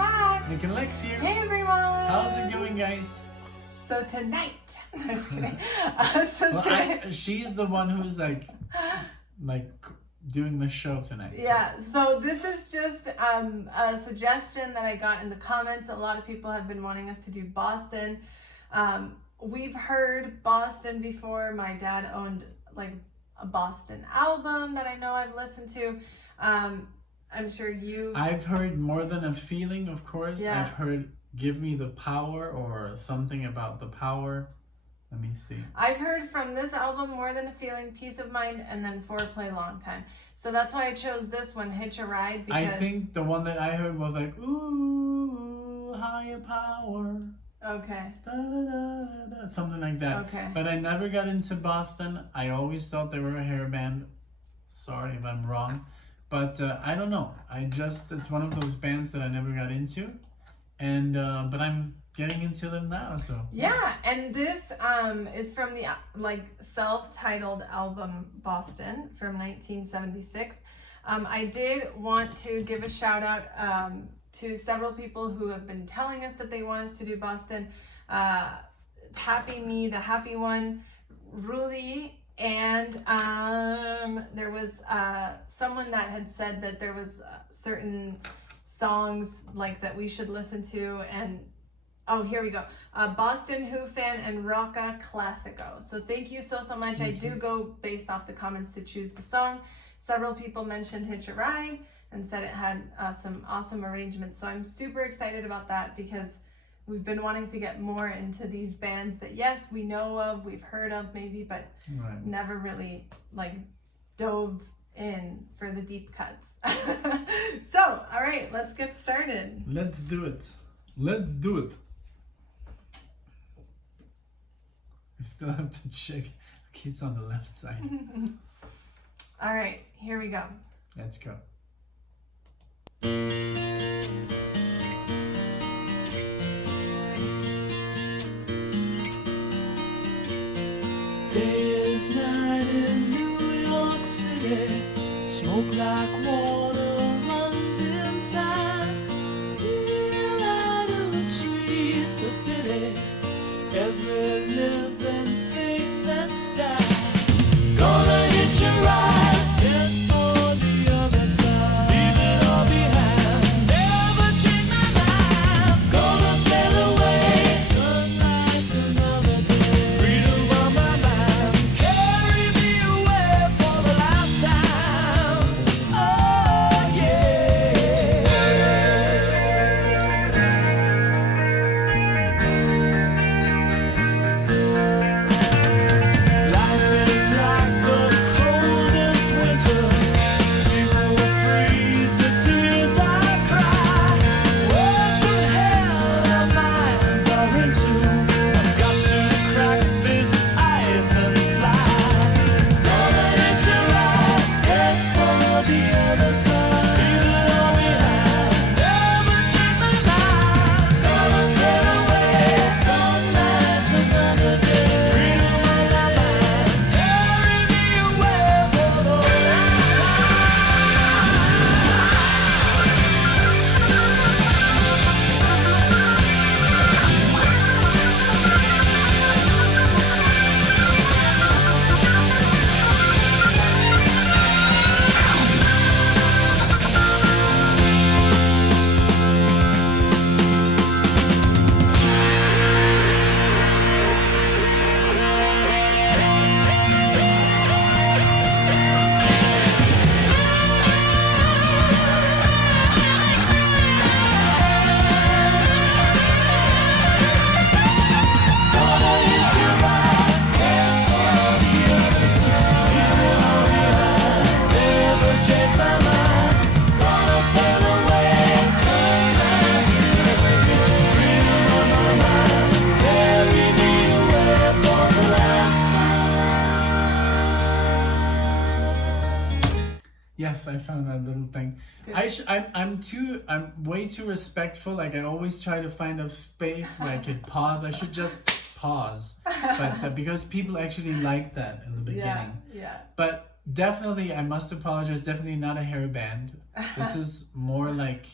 back. Nick and Lex here. Hey everyone. How's it going, guys? So tonight, I'm just kidding. She's the one who's like doing the show tonight. So. Yeah. So this is just a suggestion that I got in the comments. A lot of people have been wanting us to do Boston. We've heard Boston before. My dad owned like a Boston album that I know I've listened to. I'm sure I've heard More Than a Feeling, of course. Yeah. I've heard Give Me the Power or something about the power. Let me see. I've heard from this album More Than a Feeling, Peace of Mind, and then Foreplay Long Time. So that's why I chose this one, Hitch a Ride. Because I think the one that I heard was like, ooh, higher power. Okay. Da, da, da, da, something like that. Okay. But I never got into Boston. I always thought they were a hair band. Sorry if I'm wrong. But I don't know. It's one of those bands that I never got into. And but I'm getting into them now, so. Yeah, and this is from the self-titled album Boston from 1976. I did want to give a shout out to several people who have been telling us that they want us to do Boston. Happy Me, the Happy One, Ruli, and there was someone that had said that there was certain songs like that we should listen to, and oh, here we go. Boston Who Fan and Rocka Classico. So thank you so much. I do go based off the comments to choose the song. Several people mentioned Hitch a Ride and said it had some awesome arrangements. So I'm super excited about that because we've been wanting to get more into these bands that, yes, we know of, we've heard of maybe, but never really dove in for the deep cuts. So, all right, let's get started. Let's do it. Let's do it. I still have to check. Okay, it's on the left side. All right, here we go. Let's go. Day is night in New York City. Smoke like water runs inside. Still out of trees to pity every living thing that's died. Gonna hitch a ride, head for the other side. Leave it all behind, never change my mind. Gonna sail away, sunlight's another day. Freedom on my mind, carry me away for the last time. Oh yeah. Life is like the coldest winter. People freeze the tears I cry. Words of hell our minds are into. I've got to crack this ice and fly. Gonna hitch a ride, head for the other side. Leave it all behind, never change my mind. Gonna sail away, some nights another day. Freedom on my mind, carry me away for the last Yes, I found that little thing. Good. I'm way too respectful. Like I always try to find a space where I could pause. I should just pause. But because people actually like that in the beginning. Yeah. But definitely, I must apologize. Definitely not a hair band. This is more like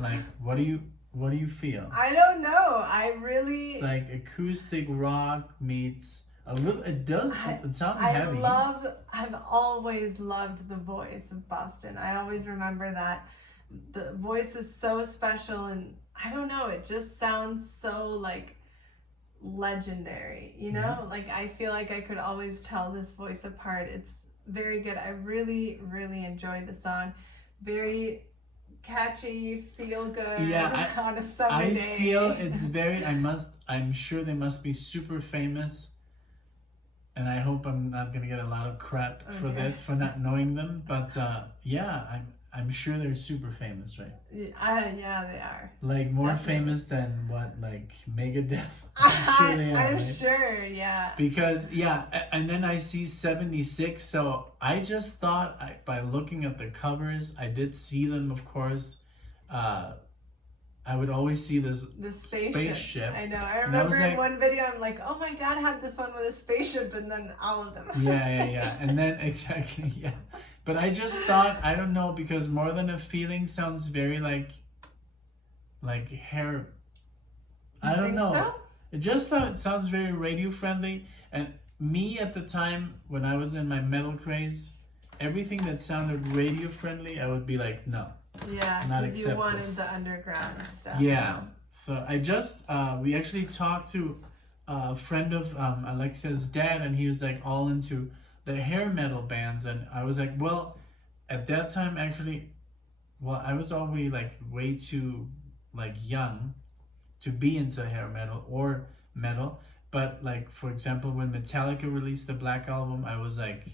Like, what do you feel? I don't know. I really. It's like acoustic rock meets a little. It sounds heavy. I've always loved the voice of Boston. I always remember that. The voice is so special, and I don't know, it just sounds so like legendary, you know? Like I feel like I could always tell this voice apart. It's very good. I really, really enjoyed the song. Very catchy, feel good. Yeah, on a summer I day. feel it's very. I'm sure they must be super famous, and I hope I'm not gonna get a lot of crap for this for not knowing them. But yeah, I'm sure they're super famous, right? Yeah, they are. Like more Definitely. famous than what, like Megadeth? I'm sure they are. I'm right? sure, yeah. Because yeah, and then I see 76. So I just thought by looking at the covers, I did see them, of course. I would always see this The spaceship. I know. I And I was remember in like- one video, I'm like, oh, my dad had this one with a spaceship, and then all of them. have a yeah. spaceship. And then exactly, yeah. But I just thought, I don't know, because More Than a Feeling sounds very like hair. I don't Think know. so? It just thought it sounds very radio friendly. And me at the time when I was in my metal craze, everything that sounded radio friendly, I would be like, no. Yeah, Not because you accepted. wanted the underground stuff. Yeah. So I just we actually talked to a friend of Alexia's dad, and he was like all into the hair metal bands, and I was like, well, at that time actually, well, I was already like way too like young to be into hair metal or metal, but like for example when Metallica released the Black Album, I was like,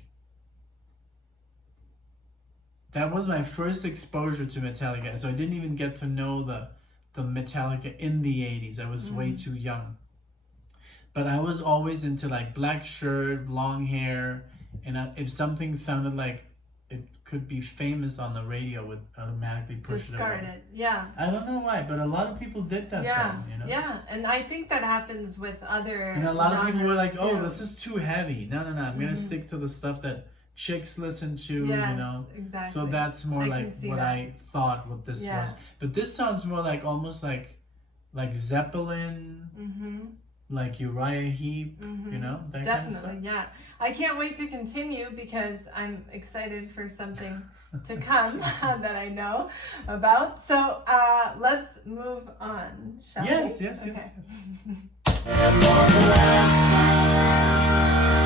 that was my first exposure to Metallica, so I didn't even get to know the Metallica in the 80s. I was way too young. But I was always into like black shirt, long hair, and if something sounded like it could be famous on the radio, would automatically push Discard it away. it. Yeah. I don't know why, but a lot of people did that Yeah. then, you know? Yeah. And I think that happens with other And a lot of people were like, genres, oh, too. this is too heavy. No, I'm gonna stick to the stuff that chicks listen to, Yes, you know? exactly. So that's more I like can see what that. I thought what this Yeah. was. But this sounds more like almost like Zeppelin, Mm-hmm. like Uriah Heep, you know, that kind of stuff. Definitely, yeah. I can't wait to continue because I'm excited for something to come that I know about. So let's move on, shall we? Yes. Okay. And for the last time,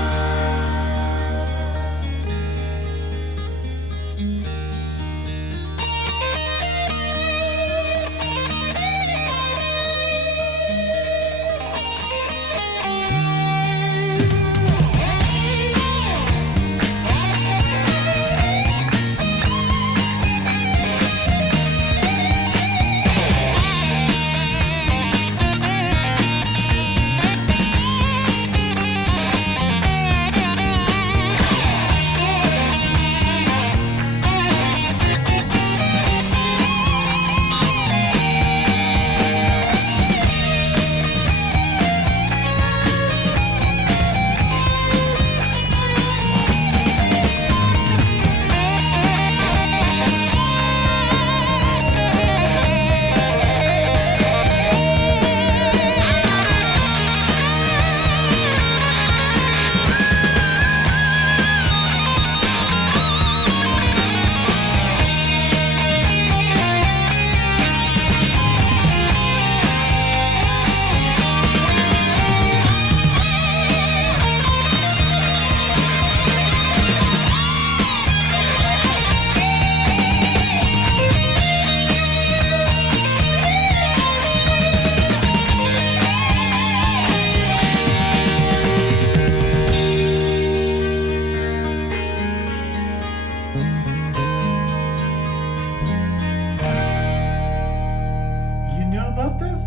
You knew about this?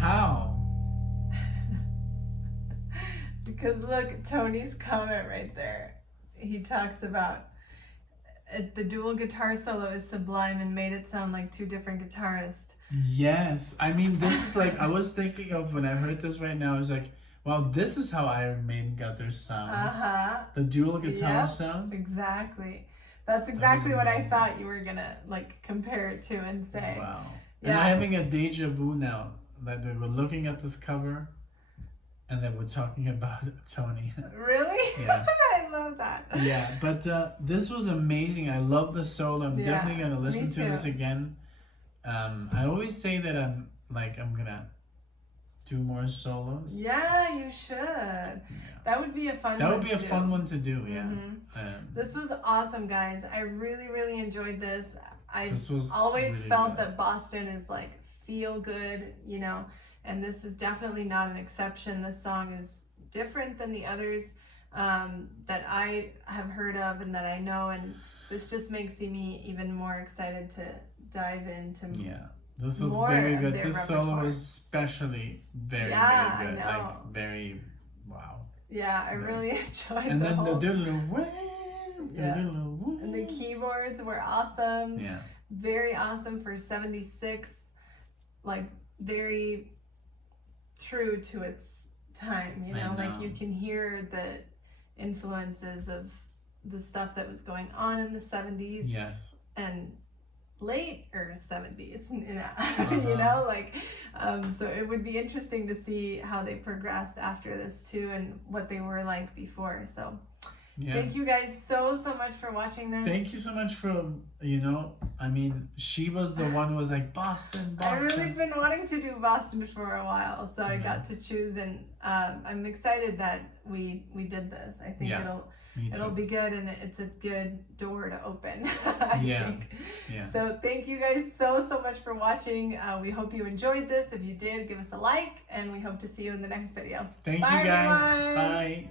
How? Because look, Tony's comment right there. He talks about the dual guitar solo is sublime and made it sound like two different guitarists. Yes. I mean, this is like, I was thinking of when I heard this right now, I was like, wow, this is how Iron Maiden got their sound. Uh-huh. The dual guitar Yep. sound. Exactly. That's exactly what I amazing. thought you were gonna like compare it to and say. Wow. Yeah. And I'm having a deja vu now that we were looking at this cover and then we're talking about Tony. Really? Yeah. I love that. Yeah, but this was amazing. I love the solo. I'm Yeah, definitely gonna listen me to this too. again. I always say that I'm gonna do more solos. Yeah, you should. Yeah. That would be a fun That one would be to a do. fun one to do. Yeah. Mhm. Um, This was awesome, guys. I really, really enjoyed this. I This was always really felt good. that Boston is like feel good, you know, and this is definitely not an exception. This song is different than the others that I have heard of and that I know, and this just makes me even more excited to dive into. Yeah, this was more very of good. their This solo repertoire. was especially very, Yeah, very good. I know. Like very wow. Yeah, I Yeah. really enjoyed And the then whole. the diddle Yeah. And the keyboards were awesome. Yeah. Very awesome for 76. Like very true to its time, you I know? Like know. you can hear the influences of the stuff that was going on in the 70s Yes. and later 70s, you know, Uh-huh. you know, like so it would be interesting to see how they progressed after this too and what they were like before. So Yeah. thank you guys so much for watching this. Thank you so much for, I mean, she was the one who was like, Boston. I've really been wanting to do Boston for a while, so I Yeah. got to choose, and I'm excited that we did this. I think Yeah, Me too. it'll be good, and it's a good door to open. I Yeah. think. Yeah. So thank you guys so much for watching. We hope you enjoyed this. If you did, give us a like, and we hope to see you in the next video. Thank Bye, you guys. everyone. Bye.